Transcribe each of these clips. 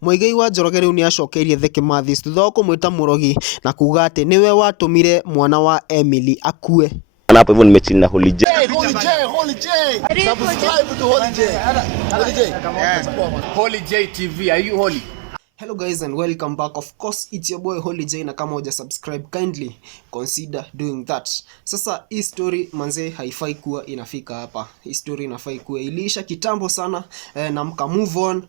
Muigai wa Njoroge riu ni acokerie the Kimathis thutha wa kumwita Múrogi na kuga ati niwe watumire mwana wa Emily akue. Hapo hivyo nimechini na Holy J. Subscribe to Holy J. Holy J TV. Are you holy? Hello guys and welcome back. Of course it's your boy Holy J, na kama huja subscribe kindly consider doing that. Sasa hii story manze haifai kuwa inafika hapa. Hii story inafai kuwa iliisha kitambo sana na mka move on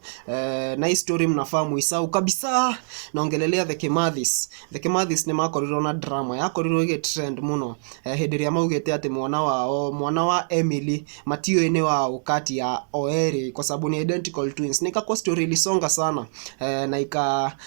na hii story mnafaa muisau kabisa. Naongelelea the Kimathis. The Kimathis ni makoriro na drama yako riro trend muno. Hederi ya maugete ate mwana wa Emily matio ene wa ukati ya Oeri kwa sababu ni identical twins. Nika kwa story ilisonga sana na ika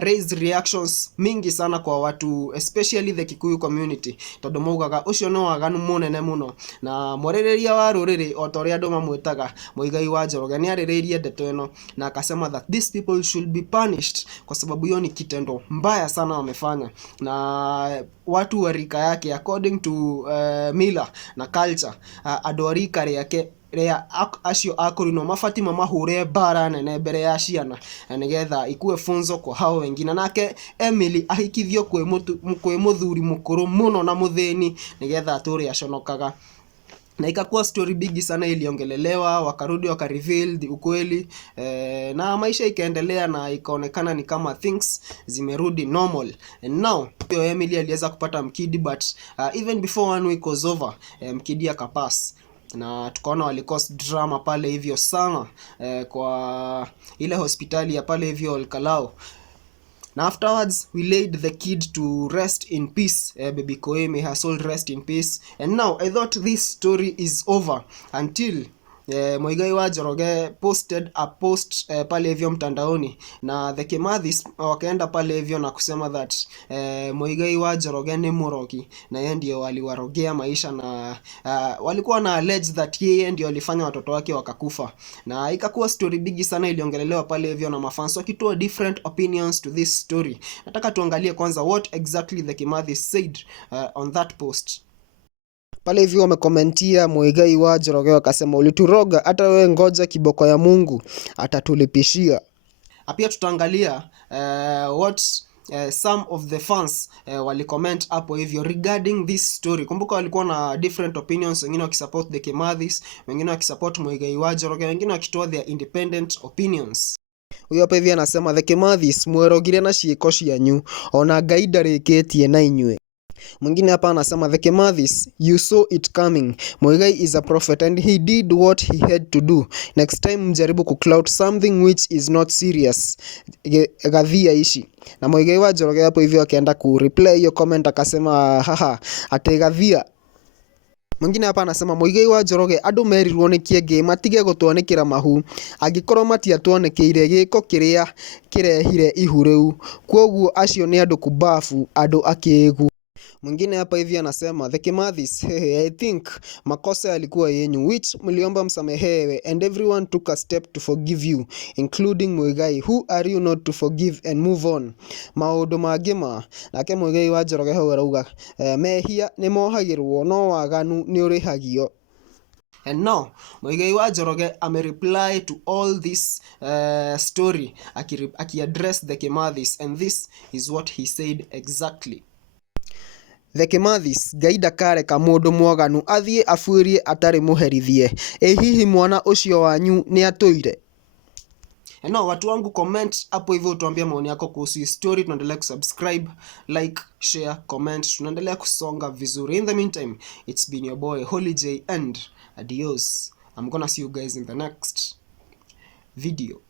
raise reactions mingi sana kwa watu, especially the Kikuyu community, tondu maugaga ucio no waganu munene muno. Na mwerereria wa ruriri otoria andu mamwitaga Muigai wa Njoroge ni ariririe ndeto eno na akasema that these people should be punished kwa sababu hiyo ni kitendo mbaya sana wamefanya. Na watu wa rika yake according to mila na culture, andu rika yake rea acio akorino mafati mahure bara nene mbere ya ciana na nigetha ikue funzo kwa hao wengine. Nake Emily ahikithio kwe muthuri mukuru muno na mutheni nigetha aturi aconokaga, na ikakuwa story big sana iliongelelewa, wakarudi wakareveal ukweli na maisha ikaendelea na ikaonekana ni kama things zimerudi normal. And now Emily aliweza kupata mkidi, but even before 1 week was over mkidi akapass na tukaona walikos drama pale hivyo sana kwa ile hospitali ya pale hivyo Olkalao. Na afterwards we laid the kid to rest in peace. Baby Koe, may her soul rest in peace. And now I thought this story is over until Muigai wa Njoroge posted a post pale hivyo mtandaoni, na the Kimathis wakaenda pale hivyo na kusema that Muigai wa Njoroge ni Múrogi na yeye ndio waliwarogea maisha, na walikuwa na allege that yeye ndio alifanya watoto wake wakakufa. Na ikakuwa story big sana iliongelelewa pale hivyo na mafans wakitoa different opinions to this story. Nataka tuangalie kwanza what exactly the Kimathis said on that post. Pale hivyo wamekomentia Muigai wa Njoroge wakasema ulituroga, hata wewe ngoja kiboko ya Mungu atatulipishia. Pia tutaangalia what some of the fans walicomment hapo hivyo regarding this story. Kumbuka walikuwa na different opinions, wengine wakisupport the Kimathis, wengine wakisupport Muigai wa Njoroge, wengine wakitoa their independent opinions. Huyo hapa hivi anasema the Kimathis mwerogire na ciiko cianyu ona Ngai ndarĩkĩtie na inyuĩ. Mwingine hapa anasema the Kimathis, you saw it coming. Muigai is a prophet and he did what he had to do. Next time mjaribu kucloud something which is not serious. Gadhia ishi. Na Muigai wa Njoroge hapo hivyo akaenda ku reply hiyo comment akasema haha ate gadhia. Mwingine hapa anasema Muigai wa Njoroge andu merirwo ni kienge matige gutwanikira mahu angikorwo matiatwanikire giko kiria kirehire ihureu kwoguo acio ni andu kubafu andu akiegu. Mwingine hapa hivi anasema the Kimathis, I think makosa yalikuwa yenyu which mliomba msamehewe and everyone took a step to forgive you including Muigai. Who are you not to forgive and move on? Maundu mangima. Nake Muigai wa Njoroge hau arauga mehia ni mohagirwo no waganu ni urihagio. And now Muigai wa Njoroge reply to all this story aki-address the Kimathis, and this is what he said exactly. The Kimathis, gaida kare ka mundu mwaganu athie afuirie atari muherithie hihi mwana ucio wanyu ni atuire. No, watu wangu comment hapo hivyo tuambie maoni yako kuhusu hii story. Tunaendelea kusubscribe, like, share, comment. Tunaendelea kusonga vizuri. In the meantime, it's been your boy Holy J and adios. I'm gonna see you guys in the next video.